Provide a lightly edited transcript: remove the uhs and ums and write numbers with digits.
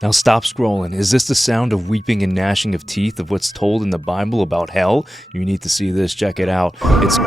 Now stop scrolling. Is this the sound of weeping and gnashing of teeth of what's told in the Bible about hell? You need to see this. Check it out. It's